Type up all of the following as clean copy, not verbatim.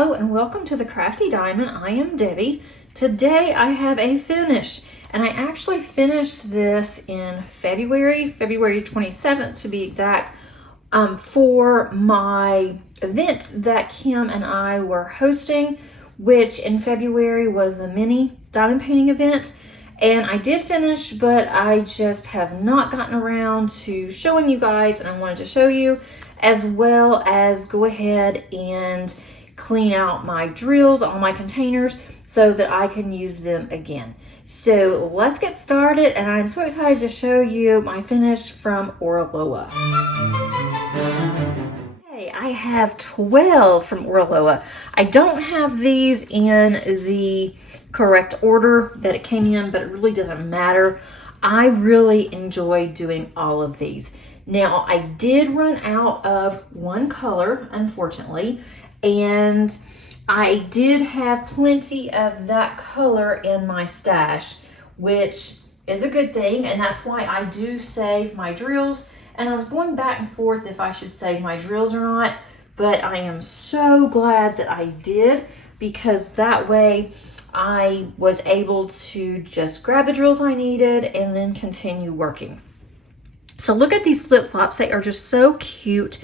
Hello and welcome to the Crafty Diamond. I am Debbie. Today I have a finish, and I actually finished this in February 27th to be exact, for my event that Kim and I were hosting, which in February was the mini diamond painting event. And I did finish, but I just have not gotten around to showing you guys, and I wanted to show you, as well as go ahead and clean out my drills, all my containers, so that I can use them again. So let's get started, and I'm so excited to show you my finish from Oraloa. Okay, I have 12 from Oraloa. I don't have these in the correct order that it came in, but it really doesn't matter. I really enjoy doing all of these. Now, I did run out of one color, unfortunately, and I did have plenty of that color in my stash, which is a good thing, and that's why I do save my drills. And I was going back and forth if I should save my drills or not, but I am so glad that I did, because that way I was able to just grab the drills I needed and then continue working. So look at these flip-flops. They are just so cute.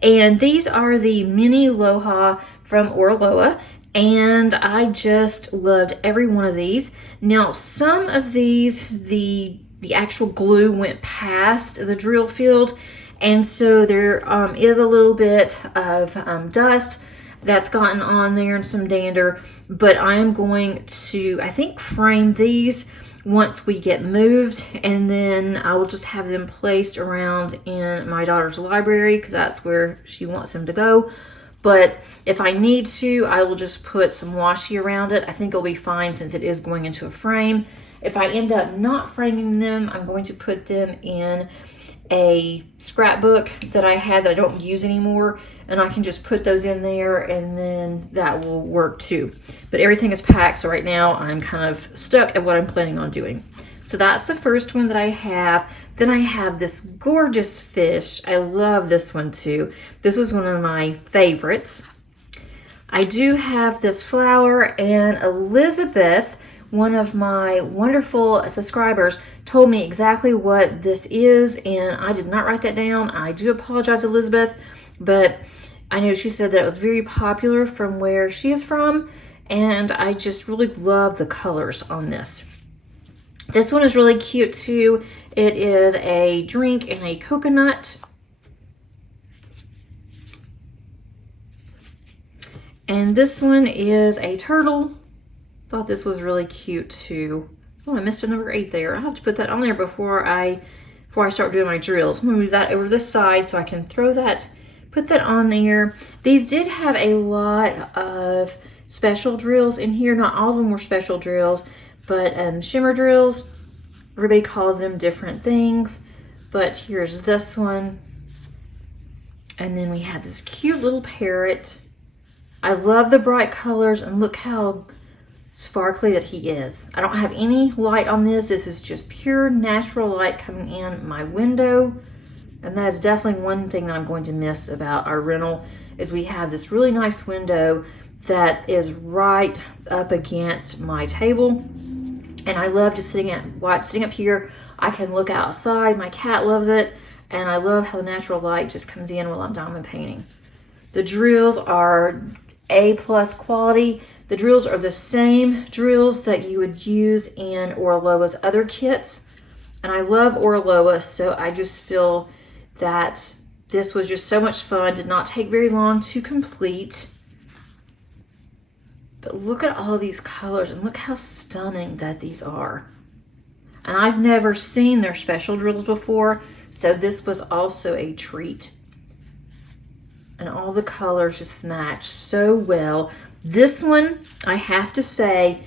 And these are the mini Aloha from Oraloa, and I just loved every one of these. Now, some of these, the actual glue went past the drill field, and so there is a little bit of dust that's gotten on there and some dander, but I am going to, I think, frame these once we get moved, and then I will just have them placed around in my daughter's library, because that's where she wants them to go. But if I need to, I will just put some washi around it. I think it'll be fine since it is going into a frame. If I end up not framing them, I'm going to put them in a scrapbook that I had that I don't use anymore, and I can just put those in there, and then that will work too. But everything is packed, so right now I'm kind of stuck at what I'm planning on doing. So that's the first one that I have. Then I have this gorgeous fish. I love this one too. This was one of my favorites. I do have this flower, and Elizabeth, one of my wonderful subscribers, told me exactly what this is, and I did not write that down. I do apologize, Elizabeth, but I know she said that it was very popular from where she is from, and I just really love the colors on this. This one is really cute too. It is a drink and a coconut. And this one is a turtle. Thought this was really cute too. Oh, I missed a number 8 there. I'll have to put that on there before I start doing my drills. I'm gonna move that over this side so I can throw that, put that on there. These did have a lot of special drills in here. Not all of them were special drills, but shimmer drills. Everybody calls them different things, but here's this one. And then we have this cute little parrot. I love the bright colors, and look how sparkly that he is. I don't have any light on this. This is just pure natural light coming in my window. And that is definitely one thing that I'm going to miss about our rental, is we have this really nice window that is right up against my table. And I love just sitting up here. I can look outside. My cat loves it. And I love how the natural light just comes in while I'm diamond painting. The drills are A+ quality. The drills are the same drills that you would use in Oraloa's other kits. And I love Oraloa, so I just feel that this was just so much fun. Did not take very long to complete. But look at all of these colors, and look how stunning that these are. And I've never seen their special drills before, so this was also a treat. And all the colors just match so well. This one, I have to say,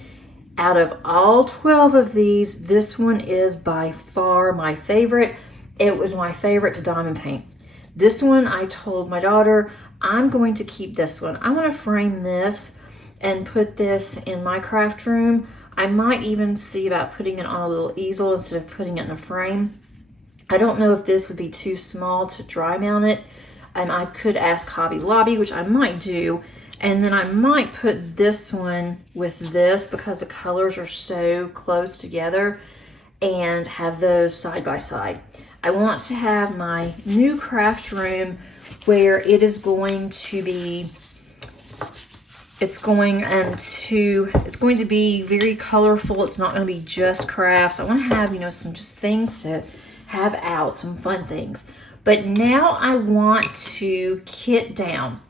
out of all 12 of these, this one is by far my favorite. It was my favorite to diamond paint. This one, I told my daughter, I'm going to keep this one. I want to frame this and put this in my craft room. I might even see about putting it on a little easel instead of putting it in a frame. I don't know if this would be too small to dry mount it. I could ask Hobby Lobby, which I might do, And then I might put this one with this because the colors are so close together, and have those side by side. I want to have my new craft room where it is going to be, it's going to be very colorful. It's not going to be just crafts. I want to have, you know, some just things to have out, some fun things. But now I want to kit down.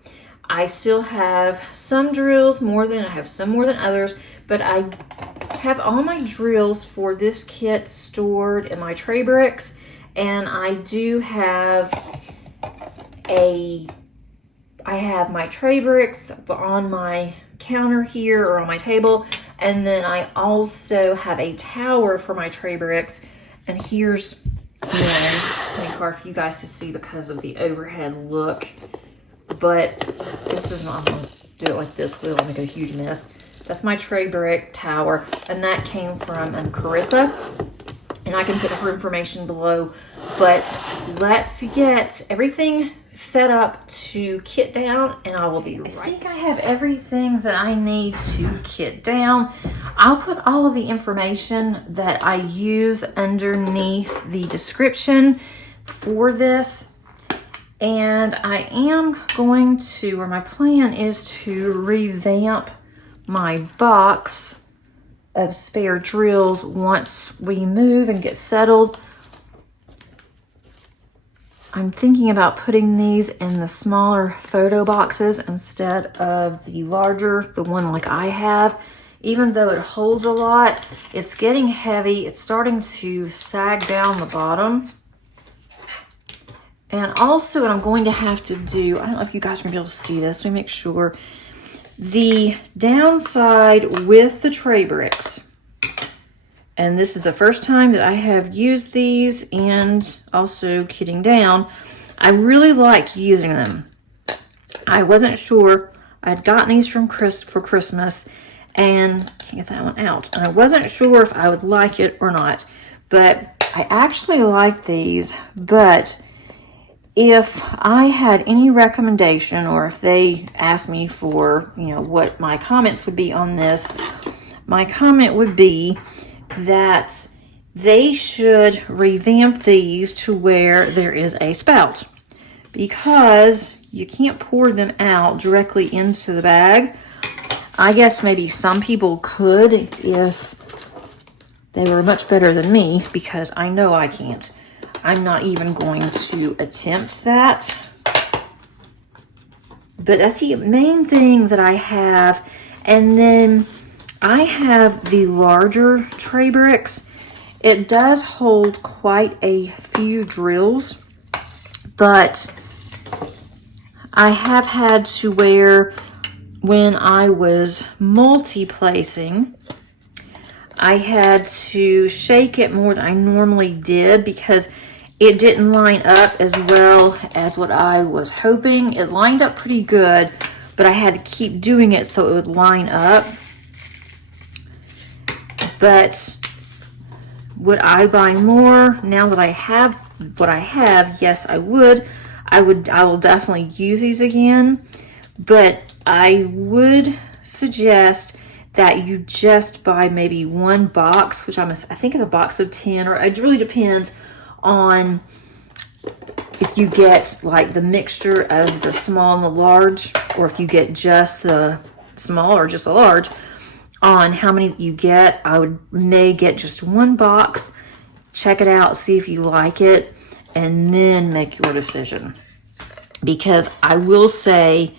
I still have some drills I have some more than others, but I have all my drills for this kit stored in my trabricks, and I do have I have my trabricks on my counter here or on my table, and then I also have a tower for my trabricks, and here's one. It's kind of hard for you guys to see because of the overhead look, but this is not, I'm going to do it like this, we'll make a huge mess. That's my trabrick tower, and that came from Carissa, and I can put her information below. But let's get everything set up to kit down, and I will be right. I think I have everything that I need to kit down. I'll put all of the information that I use underneath the description for this. And I am going to, or my plan is to revamp my box of spare drills once we move and get settled. I'm thinking about putting these in the smaller photo boxes instead of the larger, the one like I have. Even though it holds a lot, it's getting heavy. It's starting to sag down the bottom. And also what I'm going to have to do, I don't know if you guys are going to be able to see this. Let me make sure. The downside with the trabricks, and this is the first time that I have used these and also kitting down, I really liked using them. I wasn't sure. I had gotten these for Christmas, and can't get that one out. And I wasn't sure if I would like it or not, but I actually like these. But if I had any recommendation, or if they asked me for, you know, what my comments would be on this, my comment would be that they should revamp these to where there is a spout, because you can't pour them out directly into the bag. I guess maybe some people could if they were much better than me, because I know I can't. I'm not even going to attempt that. But that's the main thing that I have. And then I have the larger trabricks. It does hold quite a few drills, but I have had to where when I was multi-placing, I had to shake it more than I normally did because it didn't line up as well as what I was hoping. It lined up pretty good, but I had to keep doing it so it would line up. But would I buy more now that I have what I have? Yes, I would. I will definitely use these again, but I would suggest that you just buy maybe one box, which I think is a box of 10, or it really depends on if you get like the mixture of the small and the large, or if you get just the small or just the large, on how many you get. I may get just one box, check it out, see if you like it, and then make your decision. Because I will say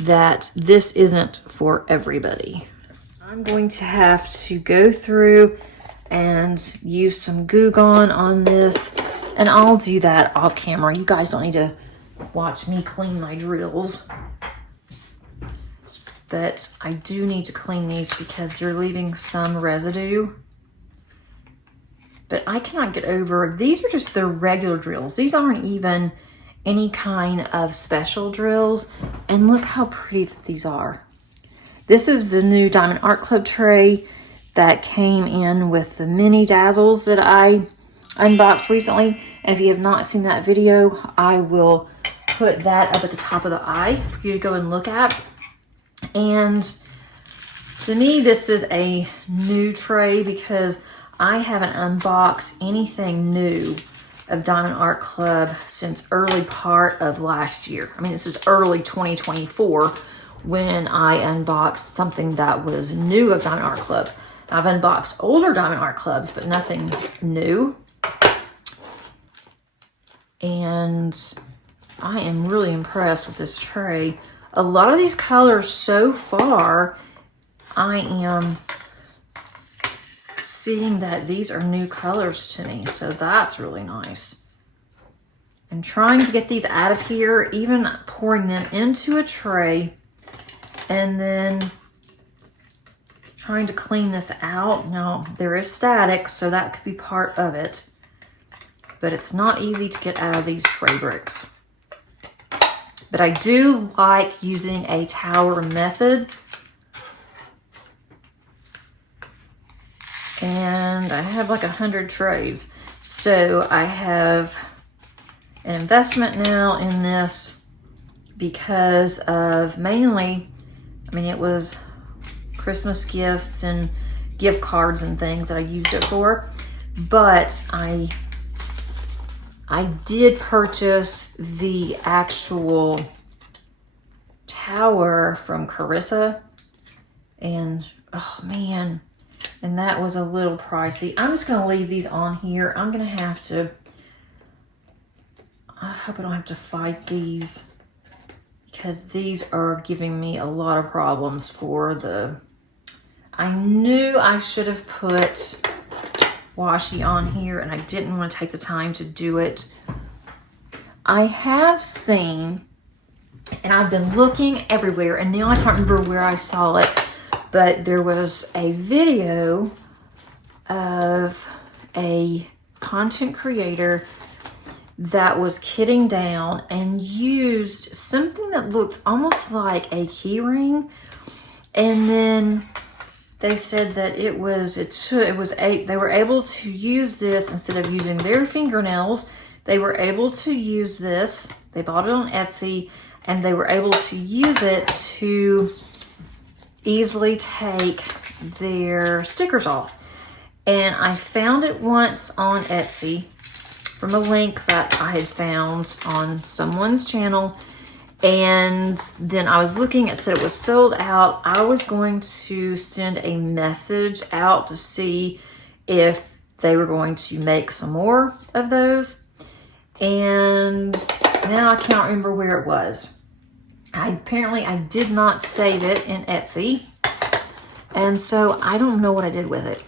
that this isn't for everybody. I'm going to have to go through and use some Goo Gone on this, and I'll do that off camera. You guys don't need to watch me clean my drills, but I do need to clean these because they're leaving some residue. But I cannot get over, these are just the regular drills. These aren't even any kind of special drills, and look how pretty these are. This is the new Diamond Art Club tray that came in with the mini dazzles that I unboxed recently. And if you have not seen that video, I will put that up at the top of the eye for you to go and look at. And to me, this is a new tray because I haven't unboxed anything new of Diamond Art Club since early part of last year. I mean, this is early 2024 when I unboxed something that was new of Diamond Art Club. I've unboxed older Diamond Art Clubs, but nothing new. And I am really impressed with this tray. A lot of these colors so far, I am seeing that these are new colors to me, so that's really nice. I'm trying to get these out of here, even pouring them into a tray, and then trying to clean this out. Now, there is static, so that could be part of it, but it's not easy to get out of these tray bricks. But I do like using a tower method. And I have like 100 trays. So I have an investment now in this because of mainly, I mean, it was Christmas gifts and gift cards and things that I used it for. But I did purchase the actual tower from Carissa, and oh man, and that was a little pricey. I'm just gonna leave these on here. I'm gonna have to, I hope I don't have to fight these because these are giving me a lot of problems for the, I knew I should have put washi on here and I didn't want to take the time to do it. I have seen, and I've been looking everywhere, and now I can't remember where I saw it, but there was a video of a content creator that was kitting down and used something that looked almost like a key ring, and then they said that they were able to use this instead of using their fingernails. They were able to use this. They bought it on Etsy, and they were able to use it to easily take their stickers off. And I found it once on Etsy from a link that I had found on someone's channel. And then I was looking, it said it was sold out. I was going to send a message out to see if they were going to make some more of those. And now I can't remember where it was. Apparently I did not save it in Etsy. And so I don't know what I did with it.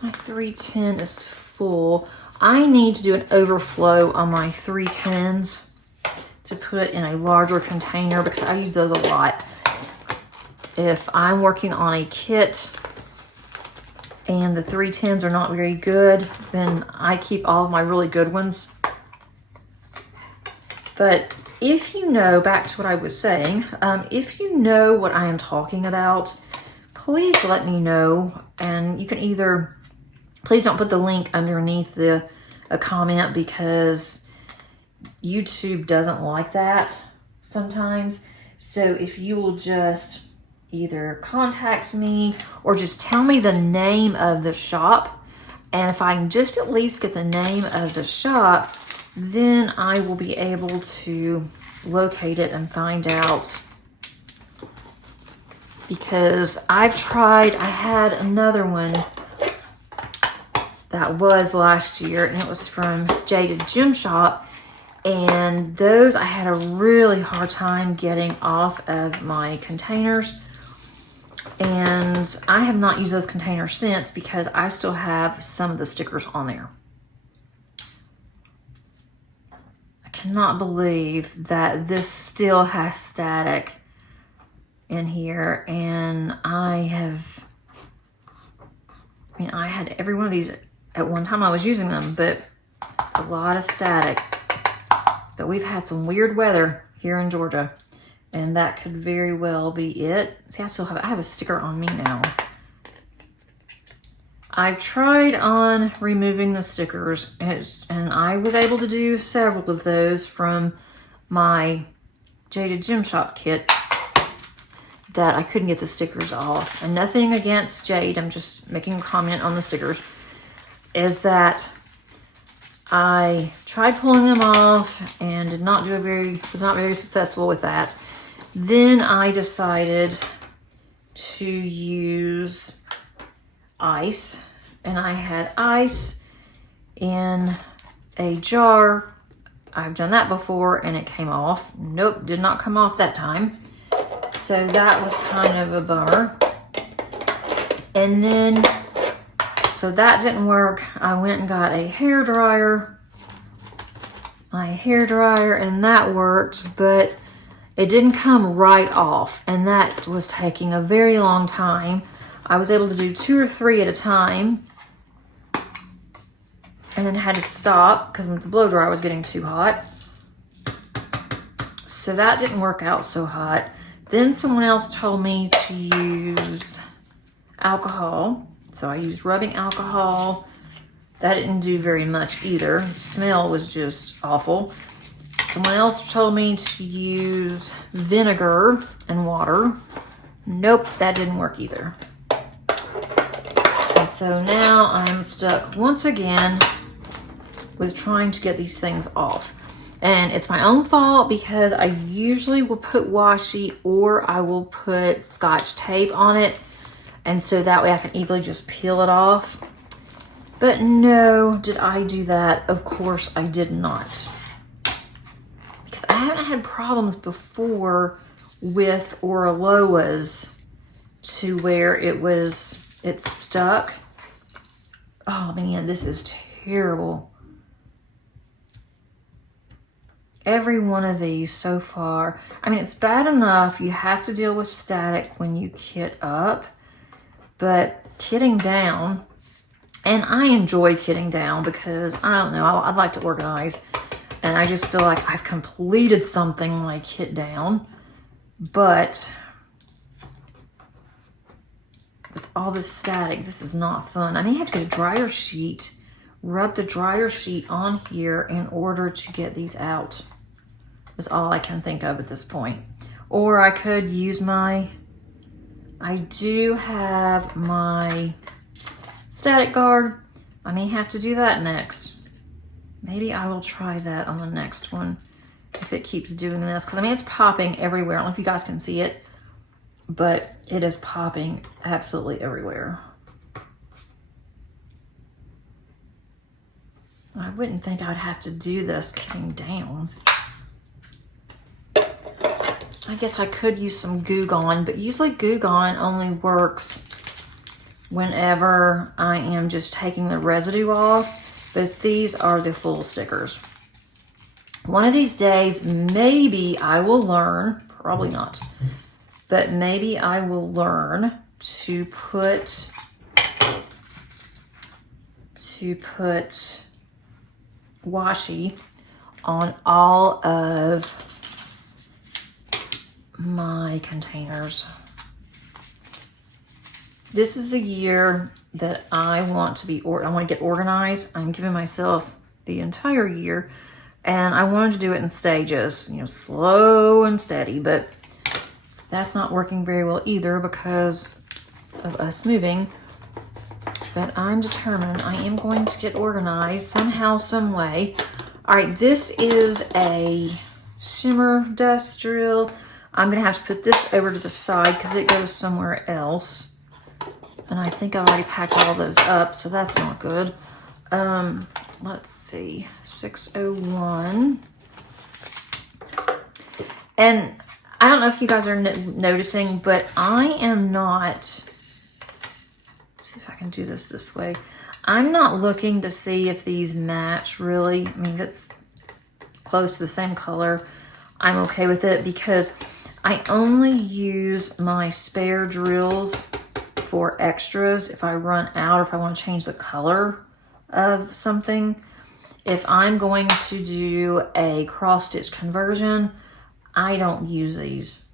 My 310 is full. I need to do an overflow on my 310s to put in a larger container because I use those a lot. If I'm working on a kit and the 310s are not very good, then I keep all of my really good ones. But if you know, back to what I was saying, if you know what I am talking about, please let me know. And you can either, please don't put the link underneath a comment because YouTube doesn't like that sometimes. So if you will just either contact me or just tell me the name of the shop, and if I can just at least get the name of the shop, then I will be able to locate it and find out. Because I've tried, I had another one that was last year, and it was from Jaded Gem Shop, and those I had a really hard time getting off of my containers, and I have not used those containers since because I still have some of the stickers on there. I cannot believe that this still has static in here, and I had every one of these at one time I was using them, but it's a lot of static. But we've had some weird weather here in Georgia, and that could very well be it. See, I have a sticker on me now. I tried on removing the stickers, and I was able to do several of those from my Jaded Gym Shop kit that I couldn't get the stickers off. And nothing against Jade, I'm just making a comment on the stickers, is that I tried pulling them off and was not very successful with that. Then I decided to use ice, and I had ice in a jar. I've done that before and it came off. Nope, did not come off that time. So that was kind of a bummer. And then, so that didn't work. I went and got a hairdryer. And that worked, but it didn't come right off. And that was taking a very long time. I was able to do 2 or 3 at a time. And then had to stop because the blow dryer was getting too hot. So that didn't work out so hot. Then someone else told me to use alcohol. So I used rubbing alcohol. That didn't do very much either. The smell was just awful. Someone else told me to use vinegar and water. Nope, that didn't work either. And so now I'm stuck once again with trying to get these things off. And it's my own fault because I usually will put washi or I will put Scotch tape on it. And so that way I can easily just peel it off. But no, did I do that? Of course I did not. Because I haven't had problems before with Oraloas to where it's stuck. Oh man, this is terrible. Every one of these so far. I mean, it's bad enough you have to deal with static when you kit up, but kitting down, and I enjoy kitting down because, I don't know, I'd like to organize, and I just feel like I've completed something when I kit down, but with all this static, this is not fun. I may have to get a dryer sheet, rub the dryer sheet on here in order to get these out. Is all I can think of at this point. Or I could use I do have my static guard. I may have to do that next. Maybe I will try that on the next one if it keeps doing this. Because I mean, it's popping everywhere. I don't know if you guys can see it, but it is popping absolutely everywhere. I wouldn't think I'd have to do this kitting down. I guess I could use some Goo Gone, but usually Goo Gone only works whenever I am just taking the residue off, but these are the full stickers. One of these days, maybe I will learn, probably not, but maybe I will learn to put washi on all of my containers. This is a year that I want to I want to get organized. I'm giving myself the entire year, and I wanted to do it in stages, you know, slow and steady, but that's not working very well either because of us moving. But I'm determined I am going to get organized somehow, some way. All right, this is a shimmer dust drill. I'm gonna have to put this over to the side because it goes somewhere else. And I think I've already packed all those up, so that's not good. Let's see, 601. And I don't know if you guys are noticing, but I am not, let's see if I can do this way. I'm not looking to see if these match really. I mean, if it's close to the same color, I'm okay with it because I only use my spare drills for extras if I run out or if I want to change the color of something. If I'm going to do a cross stitch conversion, I don't use these.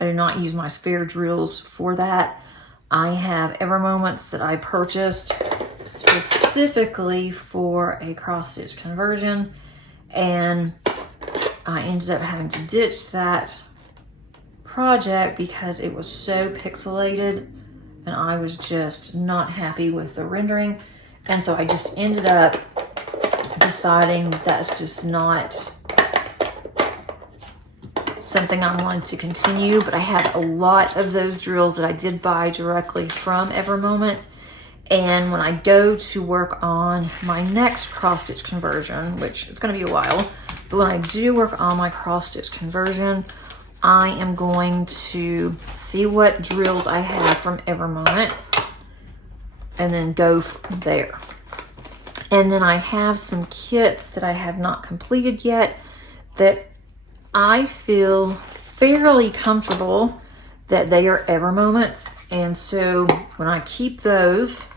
I do not use my spare drills for that. I have Ever Moments that I purchased specifically for a cross stitch conversion, and I ended up having to ditch that project because it was so pixelated and I was just not happy with the rendering. And so I just ended up deciding that's just not something I wanted to continue. But I have a lot of those drills that I did buy directly from Evermoment. And when I go to work on my next cross stitch conversion, which it's going to be a while, but when I do work on my cross stitch conversion, I am going to see what drills I have from Evermoment and then go from there. And then I have some kits that I have not completed yet that I feel fairly comfortable that they are Evermoments. And so when I keep those,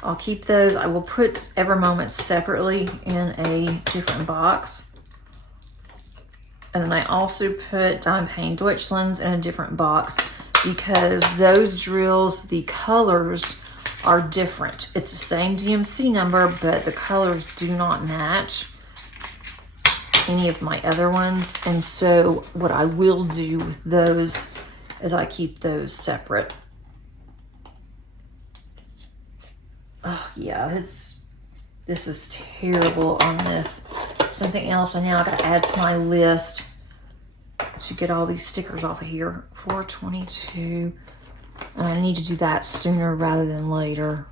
I'll keep those. I will put Evermoments separately in a different box. And then I also put Diamond Painted Deutschlands in a different box because those drills, the colors are different. It's the same DMC number, but the colors do not match any of my other ones. And so what I will do with those is I keep those separate. Oh yeah, this is terrible on this. Something else I now gotta add to my list to get all these stickers off of here. 422. And I need to do that sooner rather than later.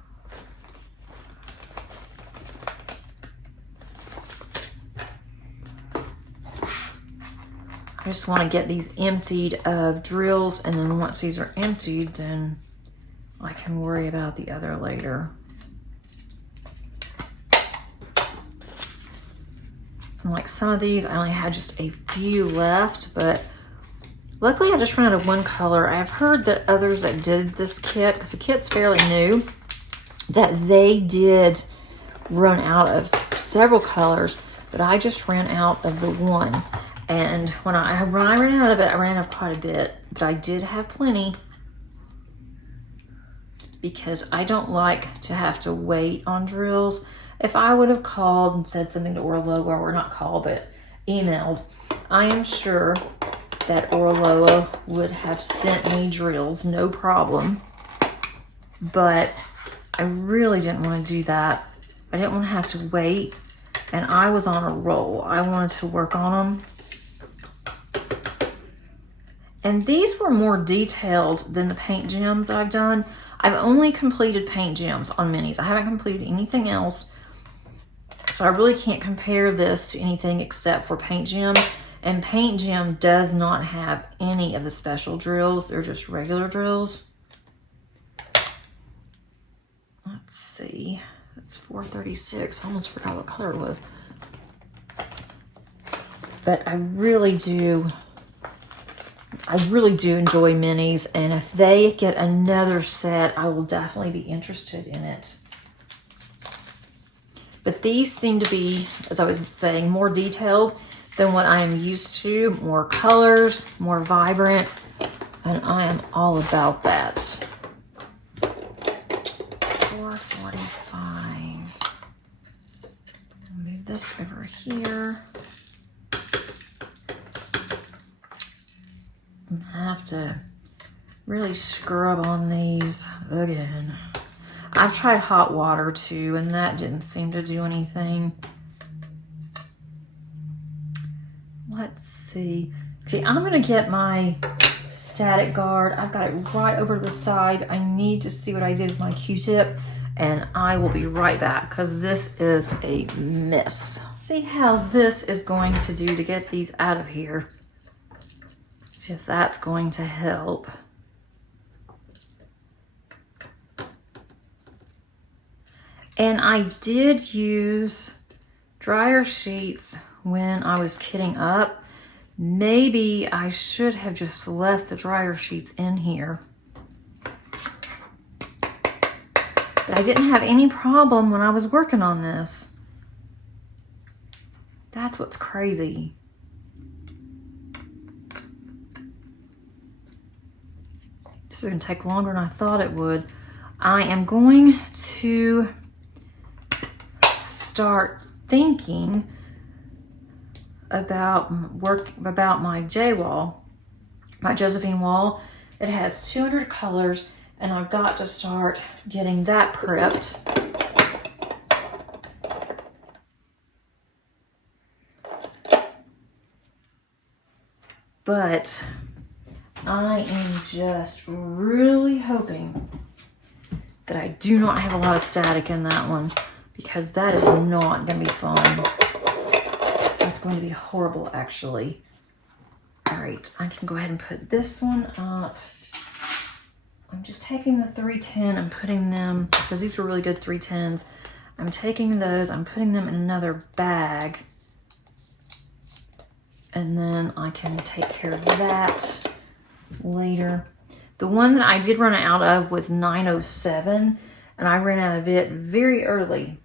I just want to get these emptied of drills, and then once these are emptied, then I can worry about the other later. And like some of these, I only had just a few left, but luckily I just ran out of one color. I've heard that others that did this kit, because the kit's fairly new, that they did run out of several colors, but I just ran out of the one. And when I ran out of it, I ran out of quite a bit, but I did have plenty because I don't like to have to wait on drills. If I would have called and said something to Oraloa, or not called, but emailed, I am sure that Oraloa would have sent me drills, no problem. But I really didn't want to do that. I didn't want to have to wait, and I was on a roll. I wanted to work on them. And these were more detailed than the paint gems I've done. I've only completed paint gems on minis. I haven't completed anything else. So I really can't compare this to anything except for paint gem. And paint gem does not have any of the special drills. They're just regular drills. Let's see. It's 436. I almost forgot what color it was. But I really do enjoy minis, and if they get another set, I will definitely be interested in it. But these seem to be, as I was saying, more detailed than what I am used to. More colors, more vibrant, and I am all about that. 445. Move this over here. I have to really scrub on these again. I've tried hot water too, and that didn't seem to do anything. Let's see. Okay, I'm gonna get my static guard. I've got it right over to the side. I need to see what I did with my Q-tip, and I will be right back because this is a mess. See how this is going to do to get these out of here. See if that's going to help. And I did use dryer sheets when I was kitting up. Maybe I should have just left the dryer sheets in here. But I didn't have any problem when I was working on this. That's what's crazy. This is going to take longer than I thought it would. I am going to start thinking about my J wall, my Josephine wall. It has 200 colors, and I've got to start getting that prepped. But I am just really hoping that I do not have a lot of static in that one, because that is not going to be fun. That's going to be horrible, actually. All right, I can go ahead and put this one up. I'm just taking the 310 and putting them, because these were really good 310s. I'm taking those, I'm putting them in another bag. And then I can take care of that later. The one that I did run out of was 907, and I ran out of it very early.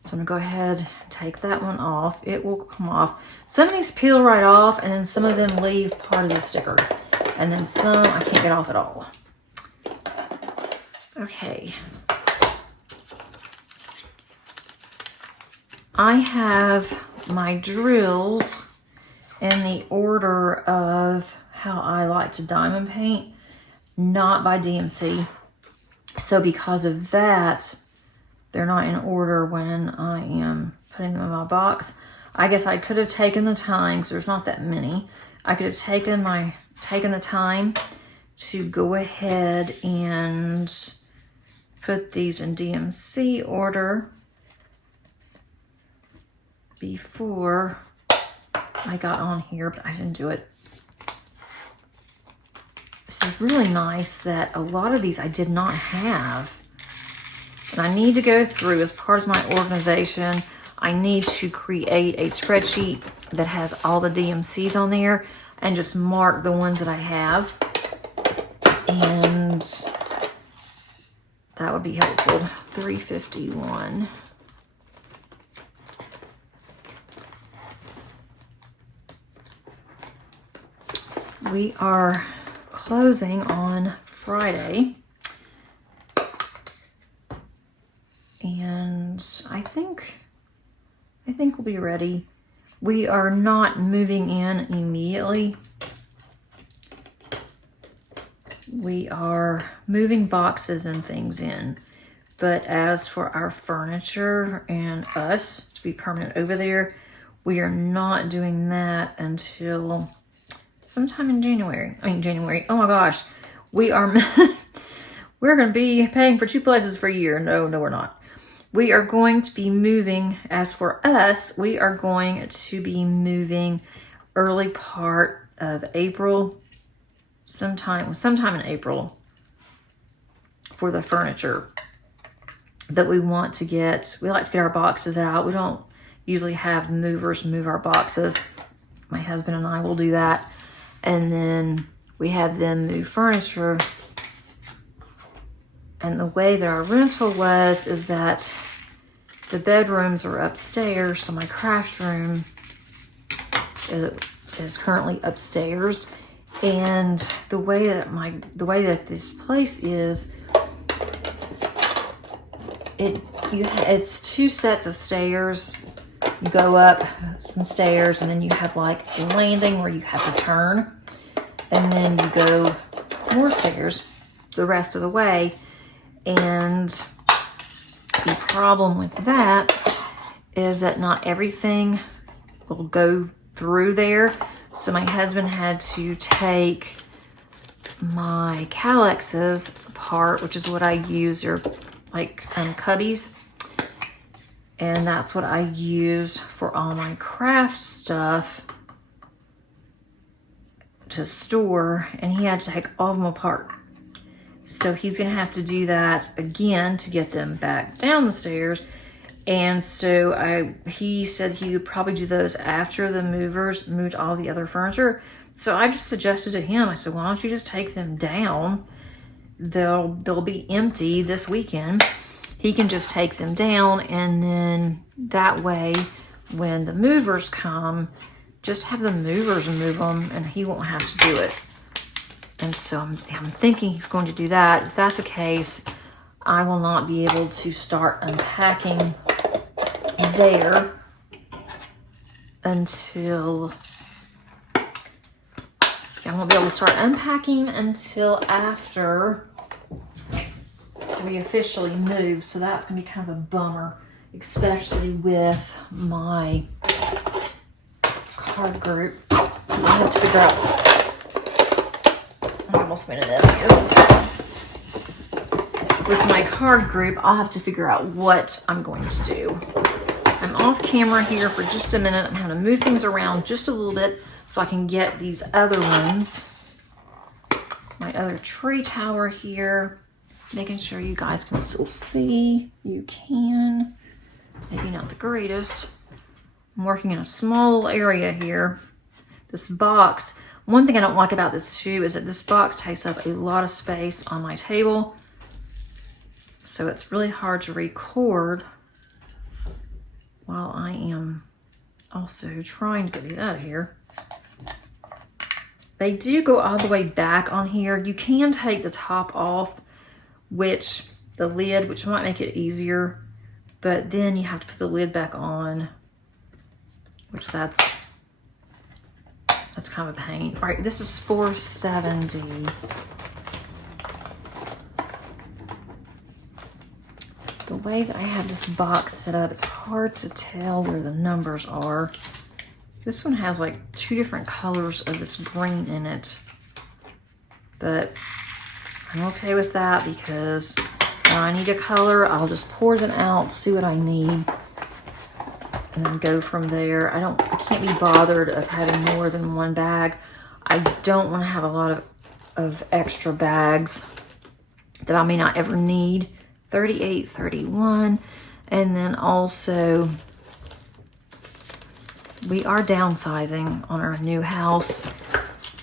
So I'm gonna go ahead and take that one off. It will come off. Some of these peel right off, and then some of them leave part of the sticker. And then some I can't get off at all. Okay. I have my drills in the order of how I like to diamond paint, not by DMC. So because of that, they're not in order when I am putting them in my box. I guess I could have taken the time, because there's not that many. I could have taken the time to go ahead and put these in DMC order before I got on here, but I didn't do it. This is really nice that a lot of these I did not have. And I need to go through, as part of my organization, I need to create a spreadsheet that has all the DMCs on there and just mark the ones that I have. And that would be helpful. 351. We are closing on Friday, and I think we'll be ready. We are not moving in immediately. We are moving boxes and things in, but as for our furniture and us to be permanent over there, we are not doing that until sometime in January. January. Oh my gosh. We're going to be paying for 2 places for a year. No, we're not. We are going to be moving, as for us, we are going to be moving early part of April, sometime in April, for the furniture that we want to get. We like to get our boxes out. We don't usually have movers move our boxes. My husband and I will do that. And then we have them move furniture. And the way that our rental was is that the bedrooms are upstairs. So my craft room is currently upstairs. And the way that this place is, it's 2 sets of stairs. You go up some stairs, and then you have like a landing where you have to turn, and then you go more stairs the rest of the way. And the problem with that is that not everything will go through there. So my husband had to take my Calexes apart, which is what I use. They're like cubbies. And that's what I use for all my craft stuff to store. And he had to take all of them apart. So he's going to have to do that again to get them back down the stairs. And so he said he would probably do those after the movers moved all the other furniture. So I just suggested to him, I said, why don't you just take them down? They'll be empty this weekend. He can just take them down, and then that way when the movers come, just have the movers move them, and he won't have to do it. And so I'm thinking he's going to do that. If that's the case, I will not be able to start unpacking there until, I won't be able to start unpacking until after we officially move. So that's going to be kind of a bummer, especially with my card group. I have to figure out, I almost made a mess here. With my card group, I'll have to figure out what I'm going to do. I'm off camera here for just a minute. I'm going to move things around just a little bit so I can get these other ones. My other tree tower here. Making sure you guys can still see. You can. Maybe not the greatest. I'm working in a small area here. This box, one thing I don't like about this too is that this box takes up a lot of space on my table. So it's really hard to record while I am also trying to get these out of here. They do go all the way back on here. You can take the top off, which might make it easier, but then you have to put the lid back on, which that's kind of a pain. All right, this is $4.70. The way that I have this box set up, it's hard to tell where the numbers are. This one has like 2 different colors of this green in it, but I'm okay with that because when I need a color, I'll just pour them out, see what I need, and then go from there. I can't be bothered of having more than one bag. I don't want to have a lot of extra bags that I may not ever need. 38, 31, and then also we are downsizing on our new house.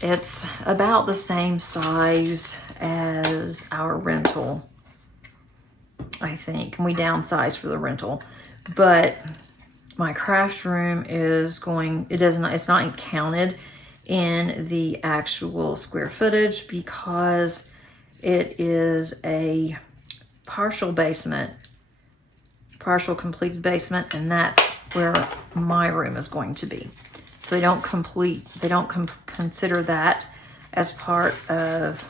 It's about the same size as our rental, I think, and we downsized for the rental, but my craft room is it's not counted in the actual square footage because it is a partial completed basement, and that's where my room is going to be. So they don't consider that as part of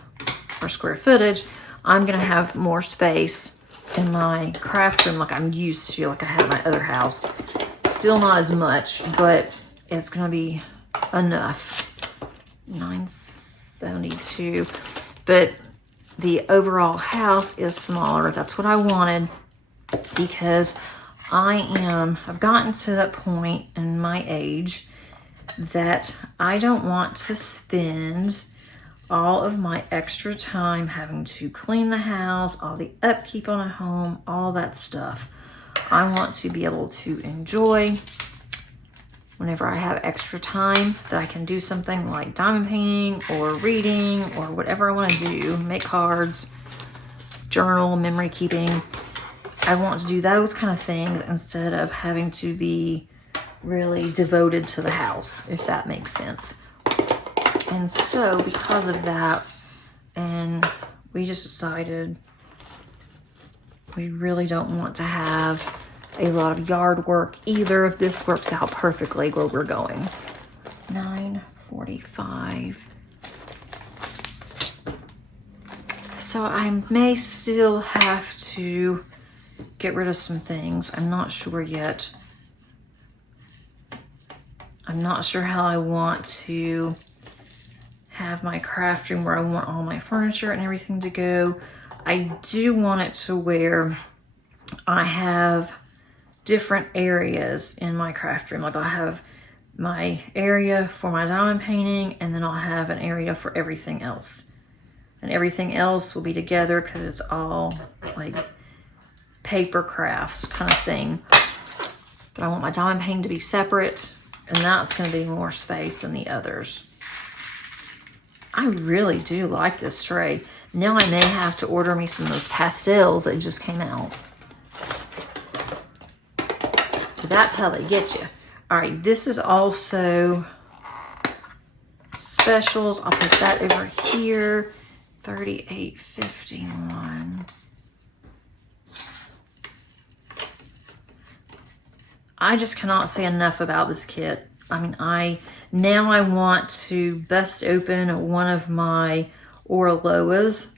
our square footage. I'm gonna have more space in my craft room like I'm used to, like I had at my other house. Still not as much, but it's gonna be enough. $9.72, but the overall house is smaller. That's what I wanted because I've gotten to that point in my age that I don't want to spend all of my extra time having to clean the house, all the upkeep on a home, all that stuff. I want to be able to enjoy whenever I have extra time that I can do something like diamond painting or reading or whatever I want to do, make cards, journal, memory keeping. I want to do those kind of things instead of having to be really devoted to the house, if that makes sense. And so because of that, and we just decided we really don't want to have a lot of yard work either. If this works out perfectly where we're going. $9.45. So I may still have to get rid of some things. I'm not sure yet. I'm not sure how I want to have my craft room where I want all my furniture and everything to go. I do want it to where I have different areas in my craft room. Like I'll have my area for my diamond painting, and then I'll have an area for everything else. And everything else will be together because it's all like paper crafts kind of thing. But I want my diamond painting to be separate, and that's going to be more space than the others. I really do like this tray. Now I may have to order me some of those pastels that just came out. So that's how they get you. All right, this is also specials. I'll put that over here. $38.51. I just cannot say enough about this kit. now I want to bust open one of my Oraloas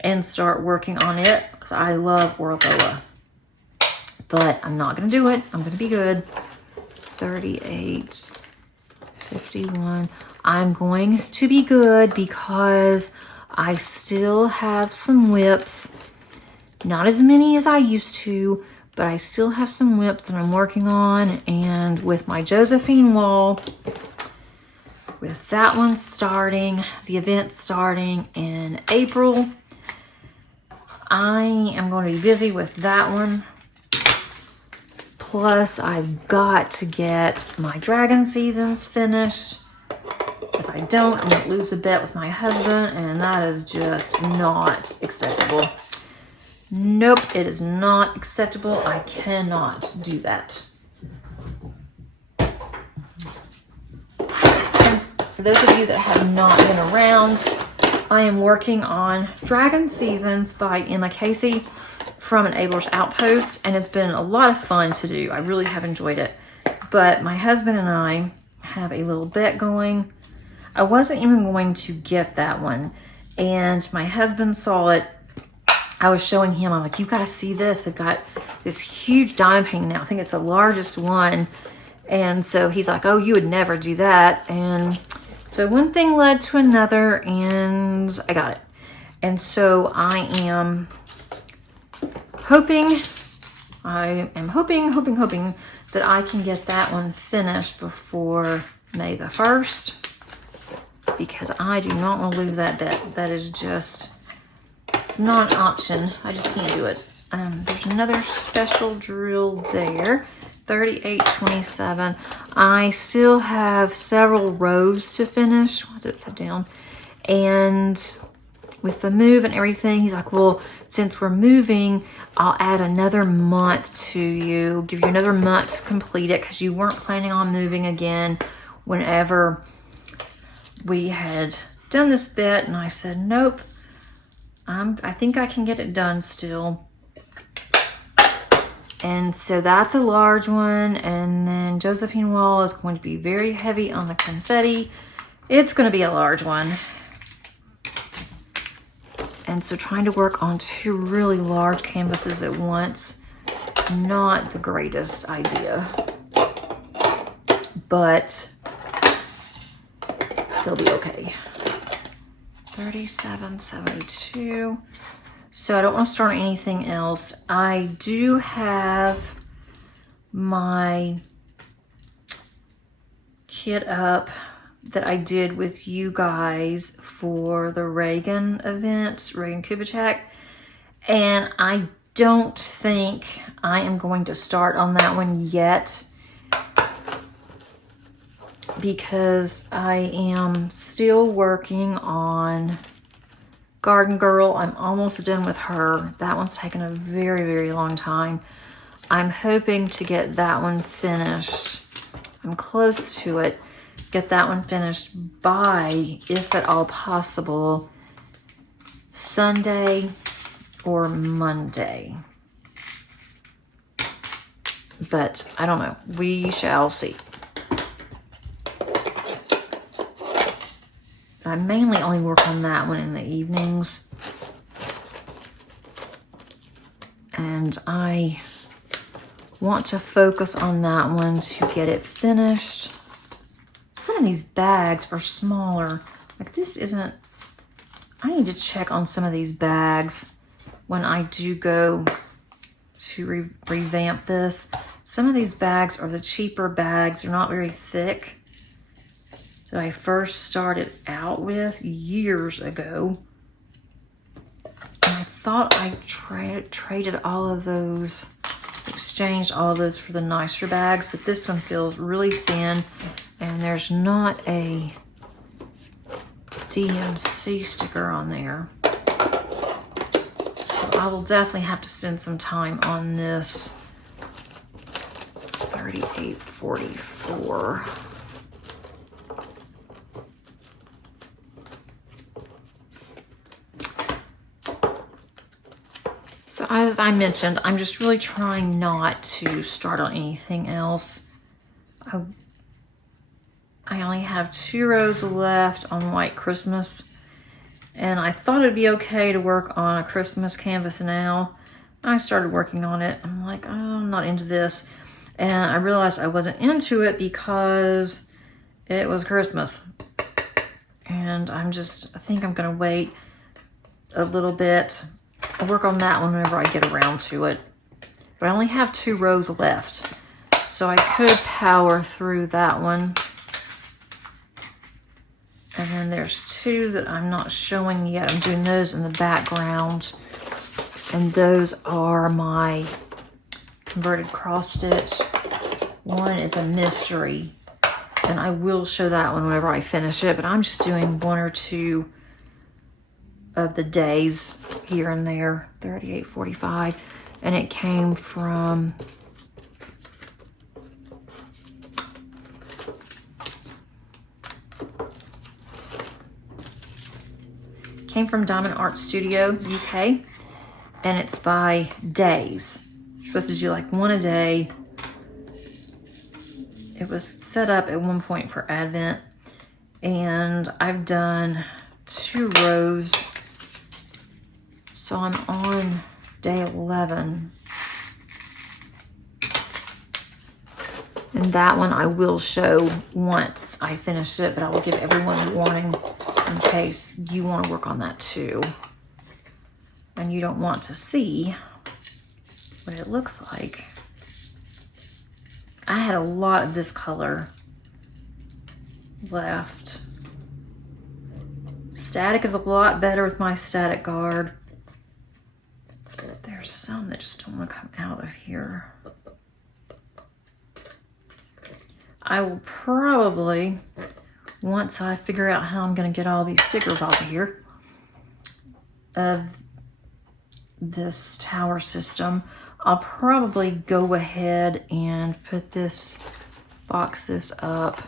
and start working on it because I love Oraloa. But I'm not going to do it. I'm going to be good. 38, 51. I'm going to be good because I still have some whips. Not as many as I used to, but I still have some whips that I'm working on. And with my Josephine wall, with that one starting, the event starting in April, I am going to be busy with that one. Plus, I've got to get my dragon seasons finished. If I don't, I'm going to lose a bet with my husband, and that is just not acceptable. Nope, it is not acceptable. I cannot do that. And for those of you that have not been around, I am working on Dragon Seasons by Emma Casey from Enablers Outpost, and it's been a lot of fun to do. I really have enjoyed it. But my husband and I have a little bet going. I wasn't even going to gift that one, and my husband saw it. I was showing him, I'm like, you gotta see this. They've got this huge diamond painting now. I think it's the largest one. And so he's like, oh, you would never do that. And so one thing led to another, and I got it. And so I am hoping that I can get that one finished before May the 1st, because I do not want to lose that bet. That is just, it's not an option. I just can't do it. There's another special drill there, 3827. I still have several rows to finish. Why is it upside down? And with the move and everything, he's like, well, since we're moving, I'll add another month to you, give you another month to complete it, because you weren't planning on moving again whenever we had done this bit. And I said, nope, I think I can get it done still. And so that's a large one. And then Josephine Wall is going to be very heavy on the confetti. It's going to be a large one. And so trying to work on two really large canvases at once, not the greatest idea. But they'll be okay. 3772. So I don't want to start anything else. I do have my kit up that I did with you guys for the Reagan event, Reagan Kubitschek. And I don't think I am going to start on that one yet, because I am still working on Garden Girl. I'm almost done with her. That one's taken a very, very long time. I'm hoping to get that one finished. I'm close to it. Get that one finished by, if at all possible, Sunday or Monday. But I don't know. We shall see. I mainly only work on that one in the evenings. And I want to focus on that one to get it finished. Some of these bags are smaller. Like this isn't, I need to check on some of these bags when I do go to revamp this. Some of these bags are the cheaper bags. They're not very thick, that I first started out with years ago. And I thought I traded all of those, exchanged all of those for the nicer bags, but this one feels really thin, and there's not a DMC sticker on there. So I will definitely have to spend some time on this. 3844. So as I mentioned, I'm just really trying not to start on anything else. I only have 2 rows left on White Christmas. And I thought it'd be okay to work on a Christmas canvas now. I started working on it. I'm like, oh, I'm not into this. And I realized I wasn't into it because it was Christmas. And I think I'm gonna wait a little bit. I'll work on that one whenever I get around to it. But I only have 2 rows left. So I could power through that one. And then there's 2 that I'm not showing yet. I'm doing those in the background. And those are my converted cross stitch. One is a mystery. And I will show that one whenever I finish it. But I'm just doing 1 or 2 of the days here and there. 38.45. And it came from... Diamond Art Studio, UK, and it's by days. You're supposed to do like 1 a day. It was set up at one point for Advent, and I've done 2 rows. So I'm on day 11. And that one I will show once I finish it, but I will give everyone a warning in case you want to work on that too. And you don't want to see what it looks like. I had a lot of this color left. Static is a lot better with my static guard. There's some that just don't want to come out of here. I will probably, once I figure out how I'm going to get all these stickers off of here, of this tower system, I'll probably go ahead and put this, box this up.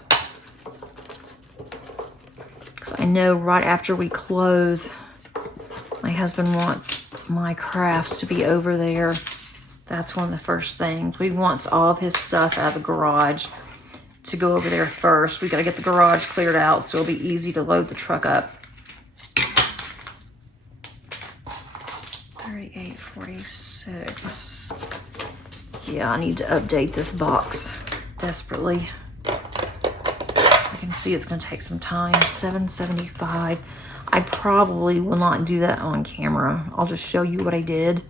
Because I know right after we close, my husband wants my crafts to be over there. That's one of the first things. He wants all of his stuff out of the garage to go over there first. We got to get the garage cleared out so it'll be easy to load the truck up. 38.46. Yeah, I need to update this box desperately. I can see it's going to take some time. 7.75. I probably will not do that on camera. I'll just show you what I did.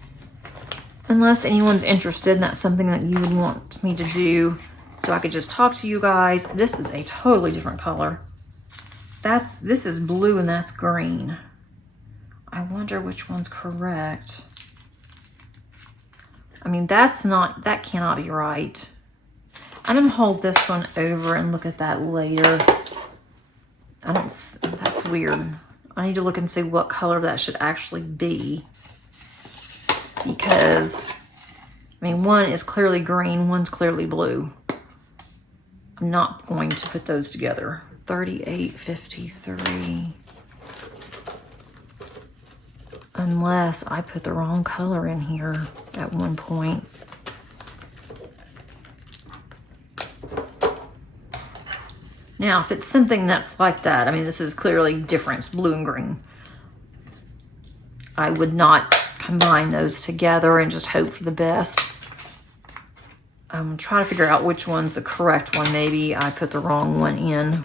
Unless anyone's interested and that's something that you would want me to do, so I could just talk to you guys. This is a totally different color. This is blue and that's green. I wonder which one's correct. I mean, that cannot be right. I'm gonna hold this one over and look at that later. That's weird. I need to look and see what color that should actually be. Because, I mean, one is clearly green, one's clearly blue. I'm not going to put those together. 38.53. Unless I put the wrong color in here at one point. Now, if it's something that's like that, I mean, this is clearly different. It's blue and green. I would not combine those together and just hope for the best. I'm trying to figure out which one's the correct one. Maybe I put the wrong one in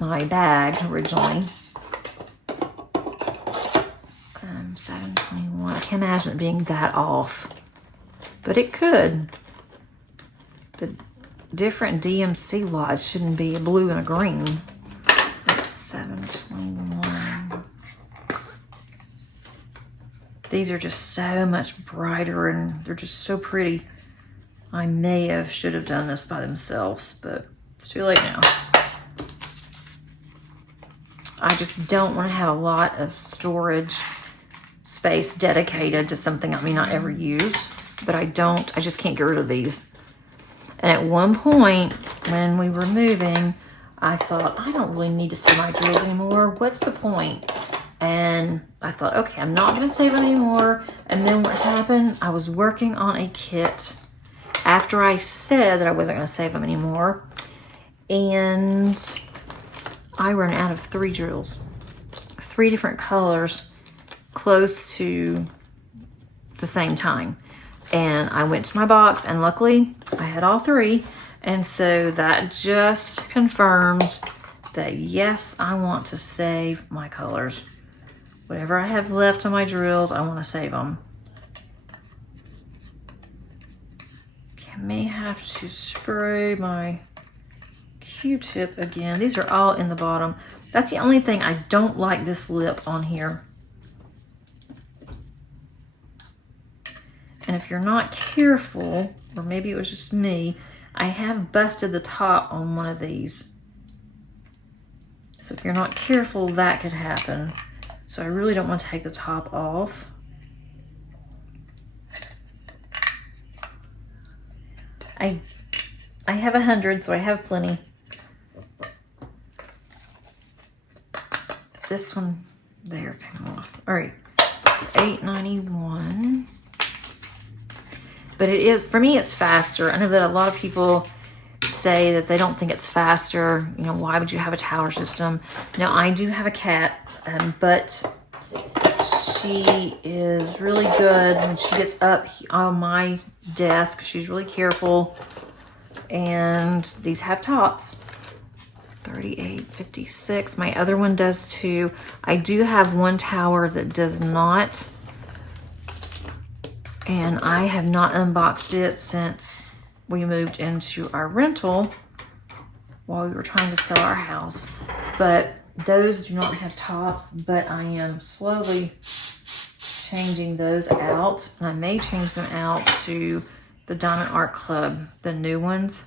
my bag originally. 7.21. I can't imagine it being that off, but it could. The different DMC lots shouldn't be a blue and a green. It's 7.21. These are just so much brighter and they're just so pretty. I should have done this by themselves, but it's too late now. I just don't want to have a lot of storage space dedicated to something I may not ever use, but I just can't get rid of these. And at one point when we were moving, I thought, I don't really need to save my jewels anymore. What's the point? And I thought, okay, I'm not going to save them anymore. And then what happened, I was working on a kit after I said that I wasn't going to save them anymore. and I ran out of 3 drills. 3 different colors close to the same time. And I went to my box and luckily I had all 3. And so that just confirmed that yes, I want to save my colors. Whatever I have left on my drills, I want to save them. I may have to spray my Q-tip again. These are all in the bottom. That's the only thing I don't like, this lip on here. And if you're not careful, or maybe it was just me, I have busted the top on one of these. So if you're not careful, that could happen. So I really don't want to take the top off. I have 100, so I have plenty. This one there came off. All right, $8.91. But it is, for me, it's faster. I know that a lot of people say that they don't think it's faster. You know, why would you have a tower system? Now, I do have a cat, but she is really good when she gets up on my desk. She's really careful. And these have tops. $38.56. My other one does too. I do have one tower that does not. And I have not unboxed it since we moved into our rental while we were trying to sell our house. But those do not have tops, but I am slowly changing those out. And I may change them out to the Diamond Art Club, the new ones.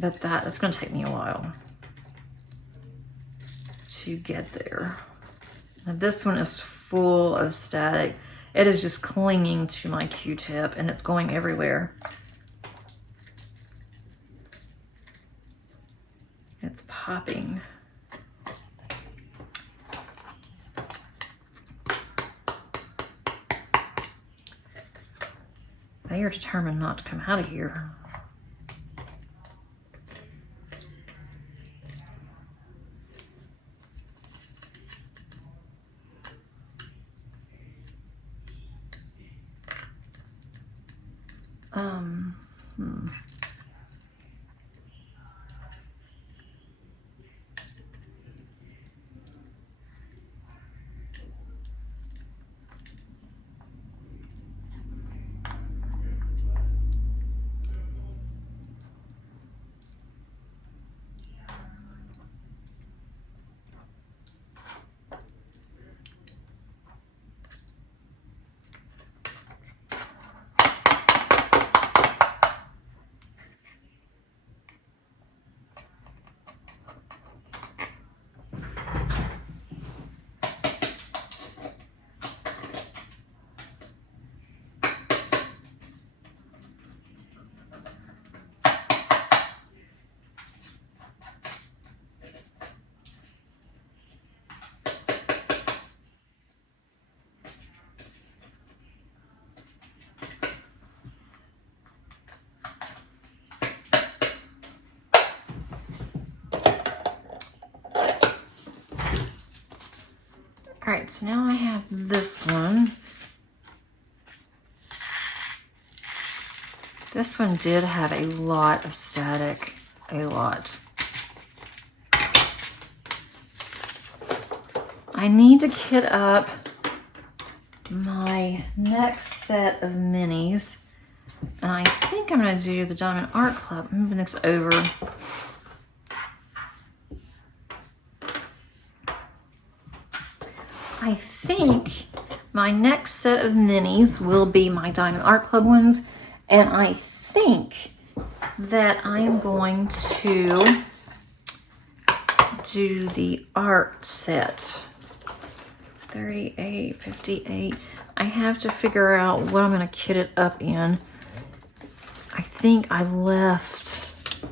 But that's going to take me a while to get there. Now this one is full of static. It is just clinging to my Q-tip and it's going everywhere. It's popping. They are determined not to come out of here. All right, so now I have this one. This one did have a lot of static, a lot. I need to kit up my next set of minis. And I think I'm gonna do the Diamond Art Club. I'm moving this over. I think my next set of minis will be my Diamond Art Club ones. And I think that I am going to do the art set. $38.58. I have to figure out what I'm going to kit it up in. I think I left,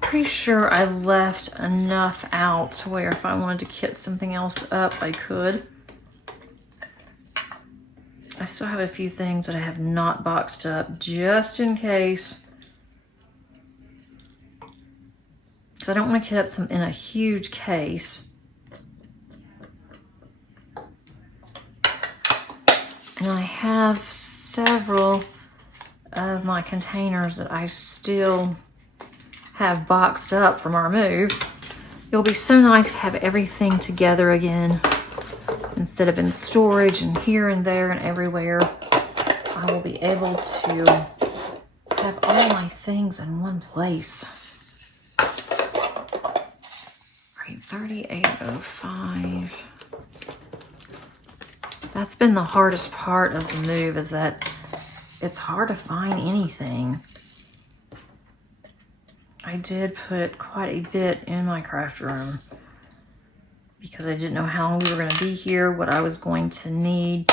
pretty sure I left enough out to where if I wanted to kit something else up, I could. I still have a few things that I have not boxed up just in case. Because I don't want to get up some in a huge case. And I have several of my containers that I still have boxed up from our move. It'll be so nice to have everything together again instead of in storage and here and there and everywhere. I will be able to have all my things in one place. Right, 3805. That's been the hardest part of the move, is that it's hard to find anything. I did put quite a bit in my craft room because I didn't know how long we were going to be here, what I was going to need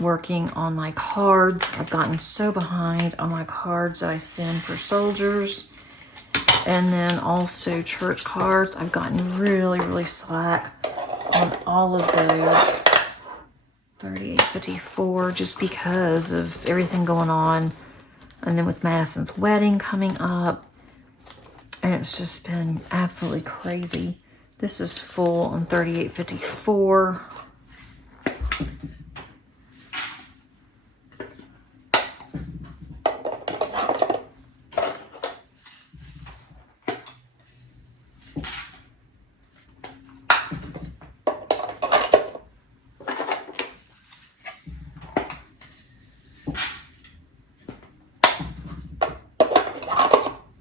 working on my cards. I've gotten so behind on my cards that I send for soldiers, and then also church cards. I've gotten really slack on all of those. 3854, just because of everything going on, and then with Madison's wedding coming up, and it's just been absolutely crazy. This is full on 3854.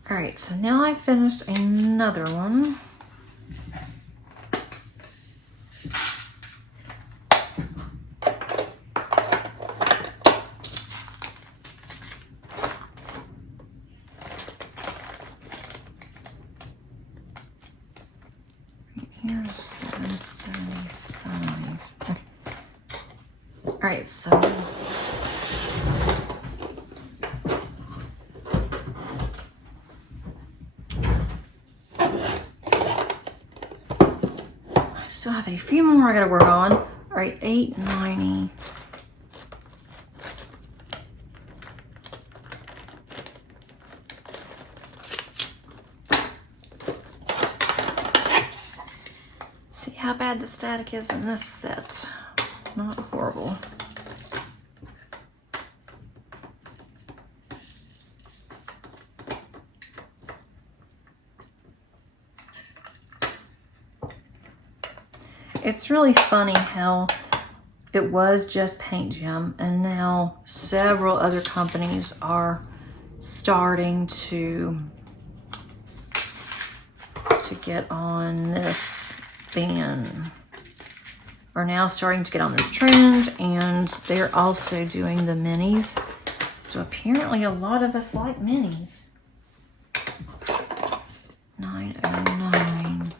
Alright, so now I finished another one. Here's 775. Okay. Alright, so still have a few more I gotta work on. All right, 890. See how bad the static is in this set. Not horrible. It's really funny how it was just Paint Gem, and now several other companies are starting to get on this bin, are now starting to get on this trend, and they're also doing the minis. So apparently a lot of us like minis. 909.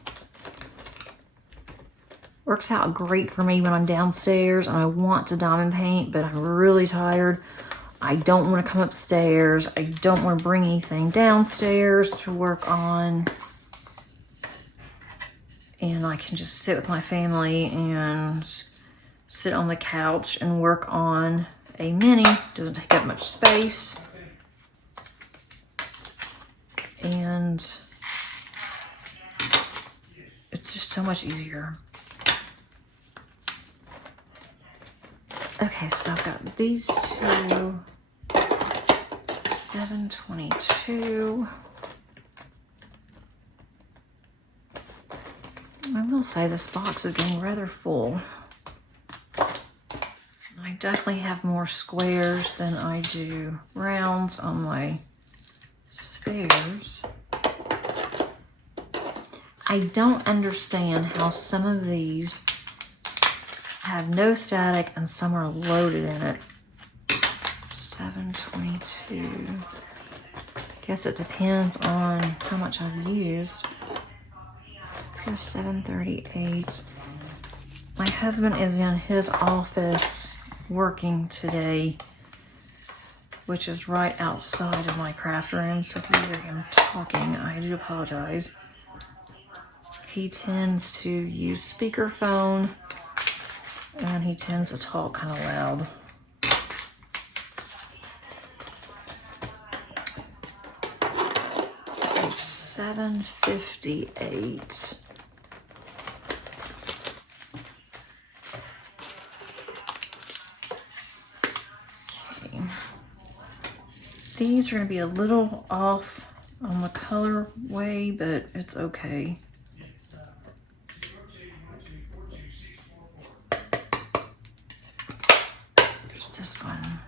Works out great for me when I'm downstairs and I want to diamond paint, but I'm really tired. I don't want to come upstairs. I don't want to bring anything downstairs to work on. And I can just sit with my family and sit on the couch and work on a mini. Doesn't take up much space. And it's just so much easier. Okay, so I've got these two, 722. I will say this box is getting rather full. I definitely have more squares than I do rounds on my spares. I don't understand how some of these have no static and some are loaded in it. 722. Guess it depends on how much I've used. Let's go 738. My husband is in his office working today, which is right outside of my craft room. So if you hear him talking, I do apologize. He tends to use speakerphone, and he tends to talk kind of loud. $7.58. Okay. These are going to be a little off on the colorway, but it's okay. There's this one.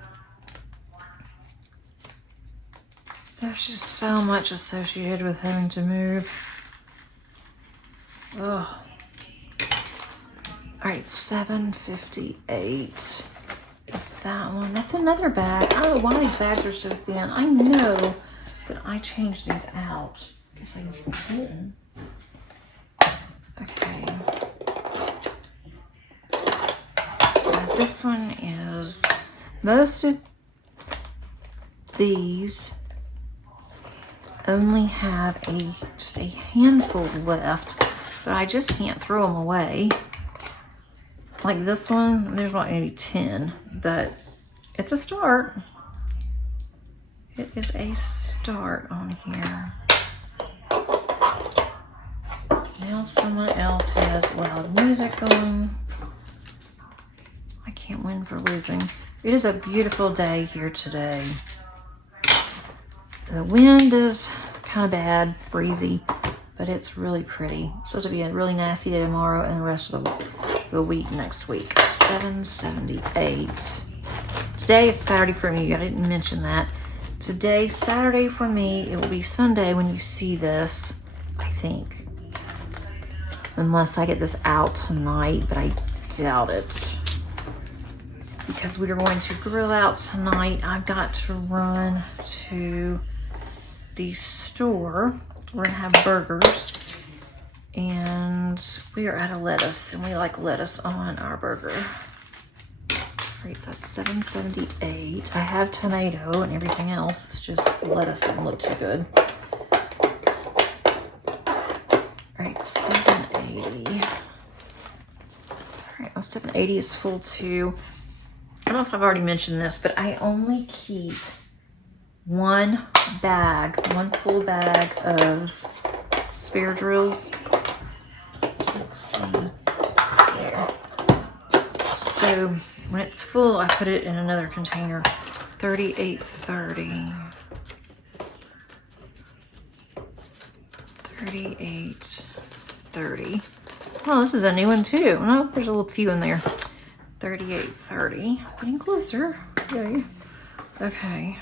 There's just so much associated with having to move. Oh. All right, $7.58. Is that one? That's another bag. I don't know why these bags are so thin. I know that I changed these out. Guess I didn't. Okay. Now this one is, most of these only have just a handful left, but I just can't throw them away. Like this one, there's not maybe 10, but it's a start. It is a start on here. Now someone else has loud music going. I can't win for losing. It is a beautiful day here today. The wind is kind of bad, breezy, but it's really pretty. It's supposed to be a really nasty day tomorrow and the rest of the week next week. $7.78. Today is Saturday for me. I didn't mention that. Today, Saturday for me. It will be Sunday when you see this, I think. Unless I get this out tonight, but I doubt it. Because we are going to grill out tonight. I've got to run to the store. We're gonna have burgers. And we are out of lettuce, and we like lettuce on our burger. Right, so that's $7.78. I have tomato and everything else. It's just lettuce doesn't look too good. All right, $7.80. All right, well, $7.80 is full too. I don't know if I've already mentioned this, but I only keep one full bag of spare drills. Let's see there. So when it's full, I put it in another container. $38.30. $38.30. Oh, this is a new one too. No, there's a little few in there. $38.30. Getting closer. Yay. Okay.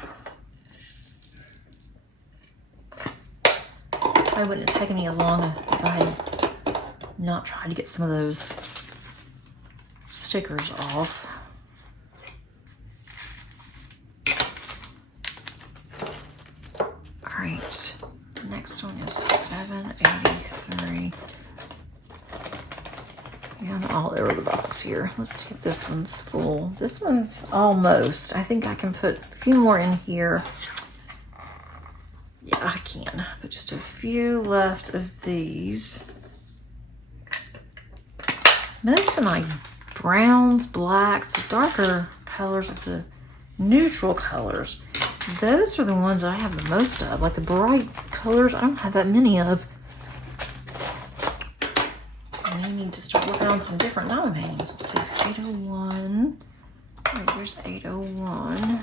Probably wouldn't have taken me as long if I had not tried to get some of those stickers off. All right, the next one is $7.83. Yeah, I'm all over the box here. Let's see if this one's full. This one's almost. I think I can put a few more in here. Yeah, I can. But just a few left of these. Most of my browns, blacks, darker colors, like the neutral colors, those are the ones that I have the most of. Like the bright colors, I don't have that many of. And I need to start working on some different diamond paintings. Let's see, 801. Right, there's 801.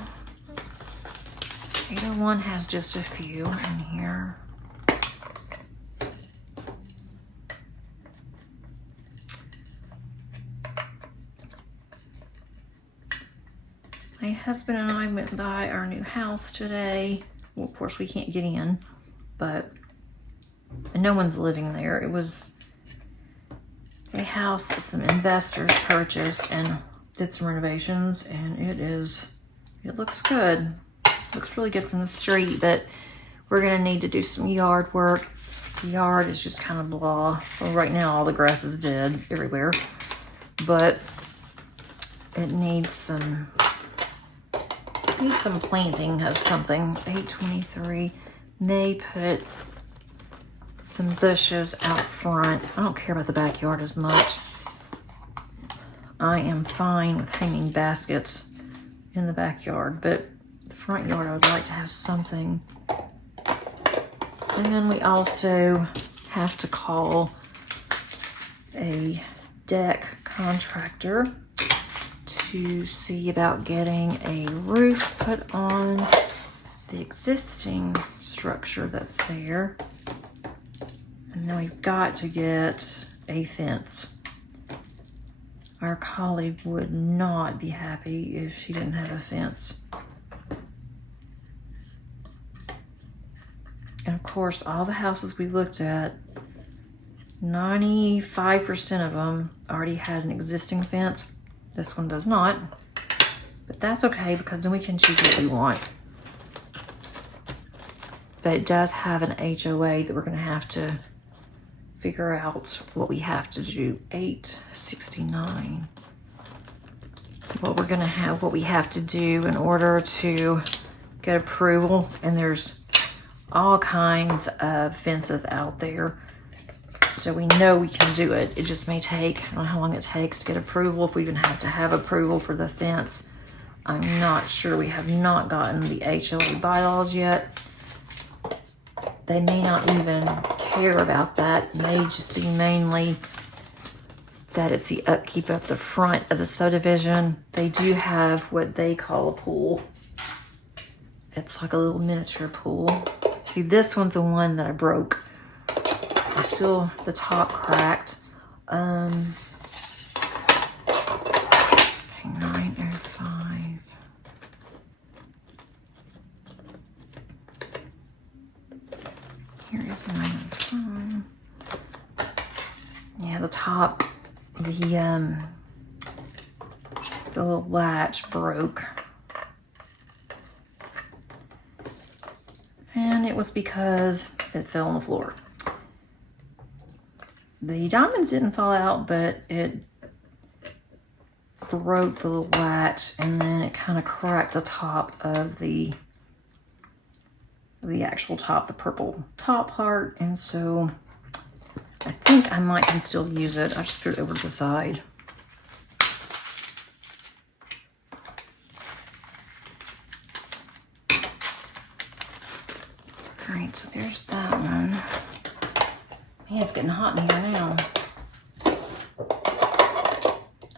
801 has just a few in here. My husband and I went by our new house today. Well, of course, we can't get in, but no one's living there. It was a house that some investors purchased and did some renovations, and it looks good. Looks really good from the street, but we're gonna need to do some yard work. The yard is just kind of blah. Well, right now all the grass is dead everywhere, but it needs some planting of something. 823. May put some bushes out front. I don't care about the backyard as much. I am fine with hanging baskets in the backyard, but the front yard I would like to have something And then we also have to call a deck contractor to see about getting a roof put on the existing structure that's there. And then we've got to get a fence. Our colleague would not be happy if she didn't have a fence. And of course, all the houses we looked at, 95% of them already had an existing fence. This one does not, but that's okay because then we can choose what we want. But it does have an HOA that we're gonna have to figure out what we have to do. 869. What we have to do in order to get approval, and there's all kinds of fences out there. So we know we can do it. It just may take, I don't know how long it takes to get approval, if we even have to have approval for the fence. I'm not sure. We have not gotten the HOA bylaws yet. They may not even care about that. It may just be mainly that it's the upkeep of the front of the subdivision. They do have what they call a pool. It's like a little miniature pool. See, this one's the one that I broke. It's still the top cracked. 905. Here is 905. Yeah, the top, the little latch broke. And it was because it fell on the floor. The diamonds didn't fall out, but it broke the little latch, and then it kind of cracked the top of the actual top, the purple top part. And so I think I might can still use it. I just threw it over to the side. All right, so there's that one. Man, it's getting hot in here now.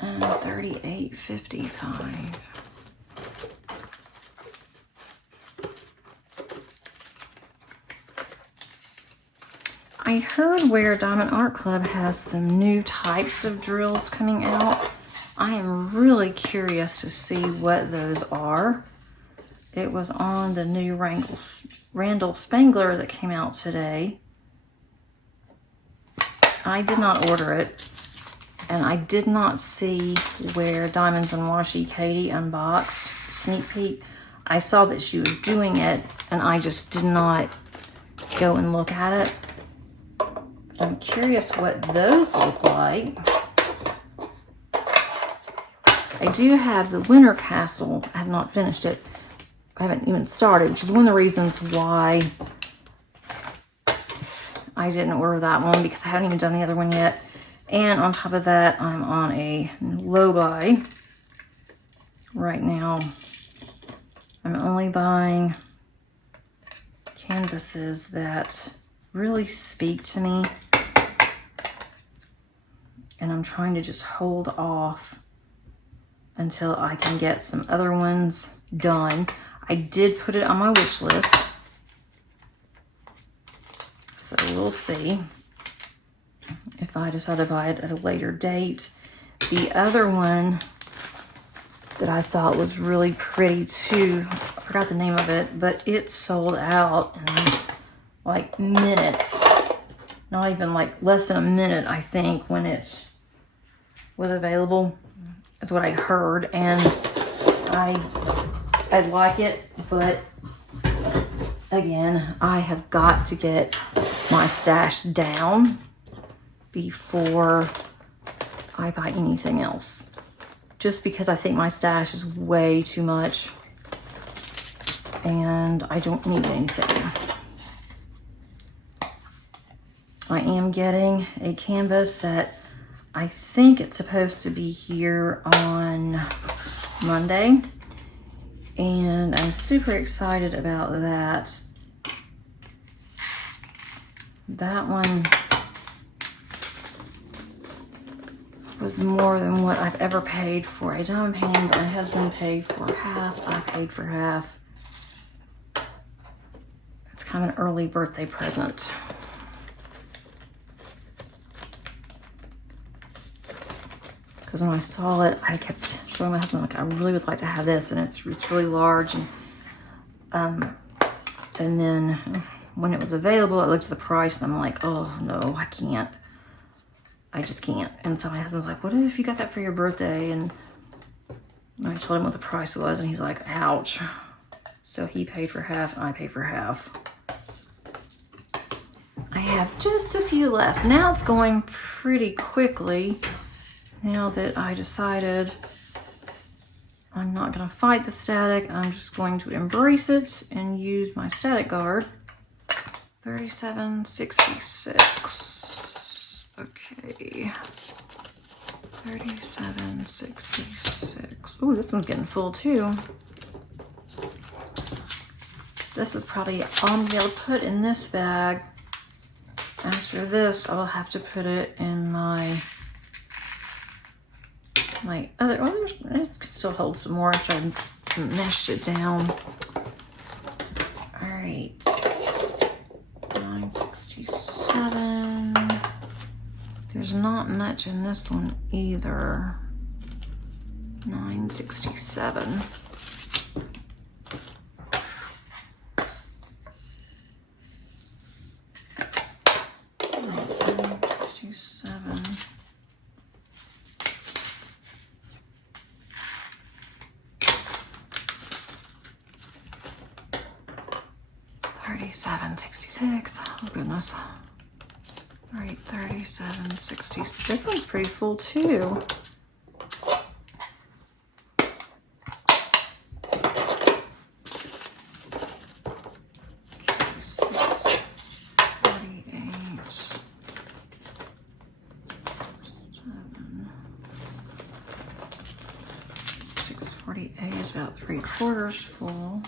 38.55. I heard where Diamond Art Club has some new types of drills coming out. I am really curious to see what those are. It was on the new Randall Spangler that came out today. I did not order it, and I did not see where Diamonds and Washi Katie unboxed sneak peek. I saw that she was doing it, and I just did not go and look at it. But I'm curious what those look like. I do have the Winter Castle. I have not finished it. I haven't even started, which is one of the reasons why I didn't order that one, because I haven't even done the other one yet. And on top of that, I'm on a low buy right now. I'm only buying canvases that really speak to me. And I'm trying to just hold off until I can get some other ones done. I did put it on my wish list. So we'll see if I decide to buy it at a later date. The other one that I thought was really pretty too, I forgot the name of it, but it sold out in like minutes. Not even like less than a minute, I think, when it was available. That's what I heard, and I like it, but again, I have got to get my stash down before I buy anything else. Just because I think my stash is way too much and I don't need anything. I am getting a canvas that I think it's supposed to be here on Monday, and I'm super excited about that. that one was more than what I've ever paid for a diamond painting, but my husband paid for half, I paid for half. It's kind of an early birthday present. Because when I saw it, I kept showing my husband, like, I really would like to have this, and it's really large. And then when it was available, I looked at the price, and I'm like, oh no, I can't. I just can't. And so my husband's like, what if you got that for your birthday? And I told him what the price was, and he's like, ouch. So he paid for half, and I paid for half. I have just a few left. Now it's going pretty quickly. Now that I decided I'm not gonna fight the static, I'm just going to embrace it and use my static guard. 37.66. Okay. 37.66. Oh, this one's getting full too. This is probably all I'm gonna be able to put in this bag. After this, I'll have to put it in my other, oh, it could still hold some more after I meshed it down. All right, 967. There's not much in this one either. 967. $37.66. Oh goodness. All right, $37.66. This one's pretty full too. $648 is about 3/4 full.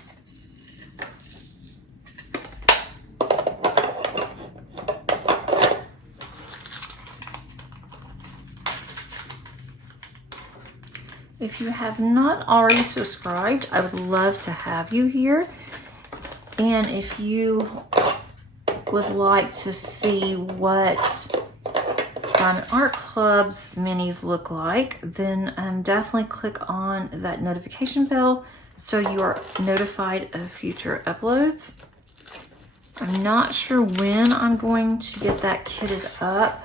If you have not already subscribed, I would love to have you here. And if you would like to see what Diamond Art Club's minis look like, then definitely click on that notification bell so you are notified of future uploads. I'm not sure when I'm going to get that kitted up.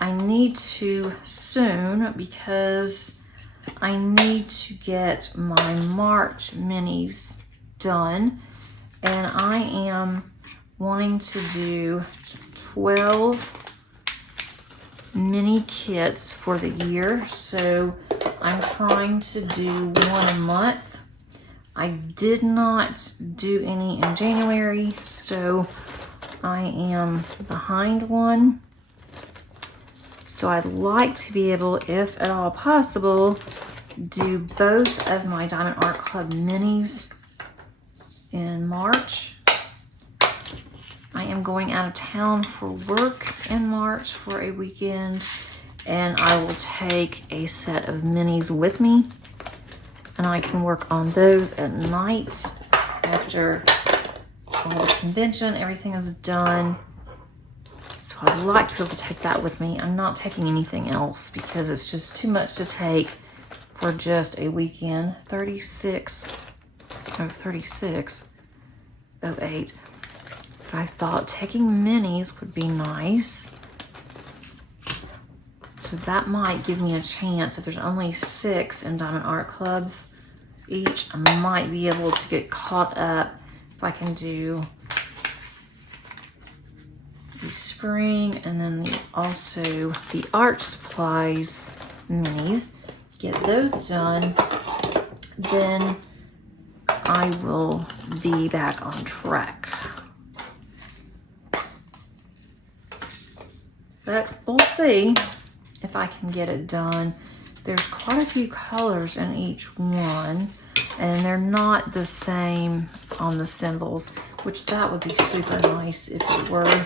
I need to soon because I need to get my March minis done, and I am wanting to do 12 mini kits for the year, so I'm trying to do one a month. I did not do any in January, so I am behind one. So I'd like to be able, if at all possible, do both of my Diamond Art Club minis in March. I am going out of town for work in March for a weekend, and I will take a set of minis with me, and I can work on those at night after all the convention, everything is done. So I'd like to be able to take that with me. I'm not taking anything else because it's just too much to take for just a weekend. 36.08. But I thought taking minis would be nice. So that might give me a chance. If there's only 6 in Diamond Art Clubs each, I might be able to get caught up if I can do the spring and then also the art supplies minis. Get those done, then I will be back on track. But we'll see if I can get it done. There's quite a few colors in each one, and they're not the same on the symbols, which that would be super nice if it were.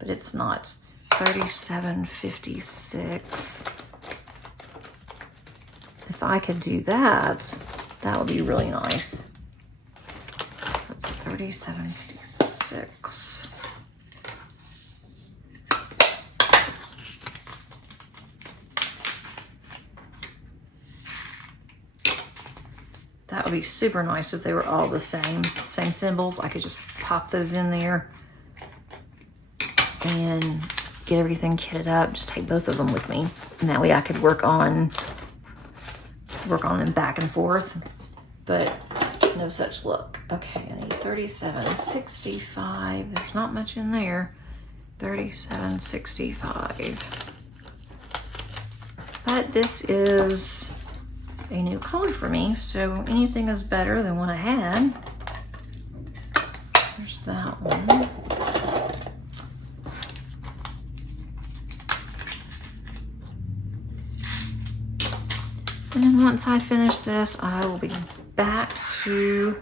but it's not. 37.56. If I could do that, that would be really nice. That's 37.56. That would be super nice if they were all the same symbols. I could just pop those in there and get everything kitted up. Just take both of them with me. And that way I could work on them back and forth, but no such luck. Okay, I need 37.65. There's not much in there. 37.65. But this is a new color for me, so anything is better than what I had. There's that one. And then once I finish this, I will be back to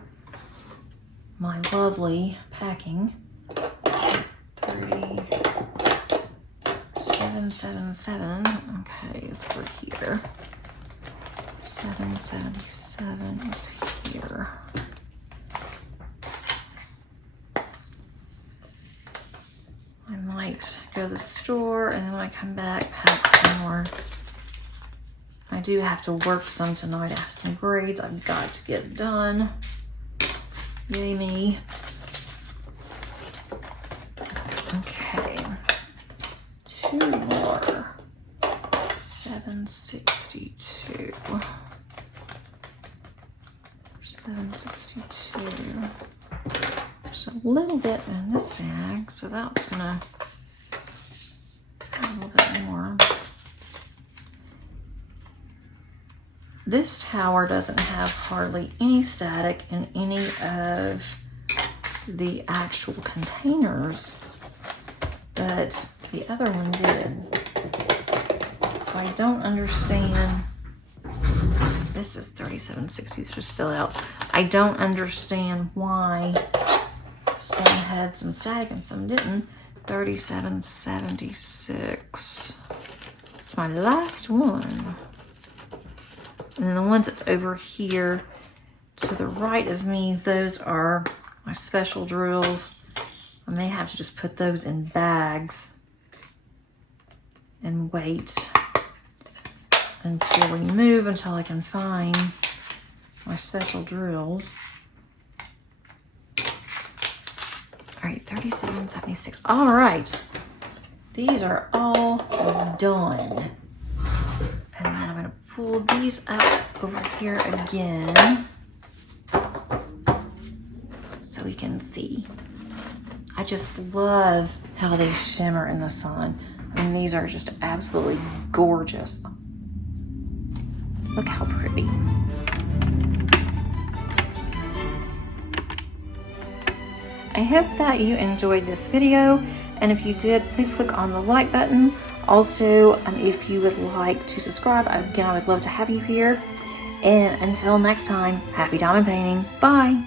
my lovely packing. 37.77. Okay, it's over here. 777 is here. I might go to the store and then when I come back, pack some more. I do have to work some tonight. I have some grades I've got to get done. Yay me. Okay. 2 more. 762. 762. There's a little bit in this bag, so that's gonna a little bit more. This tower doesn't have hardly any static in any of the actual containers, but the other one did. So I don't understand. This is 37.60, just fill out. I don't understand why some had some static and some didn't. 37.76. It's my last one. And then the ones that's over here to the right of me, those are my special drills. I may have to just put those in bags and wait until we move until I can find my special drills. All right, 37.76. All right, these are all done. And then I'm gonna pull these up over here again so we can see. I just love how they shimmer in the sun. I mean, these are just absolutely gorgeous. Look how pretty. I hope that you enjoyed this video, and if you did, please click on the like button. Also, if you would like to subscribe, again, I would love to have you here. And until next time, happy diamond painting. Bye.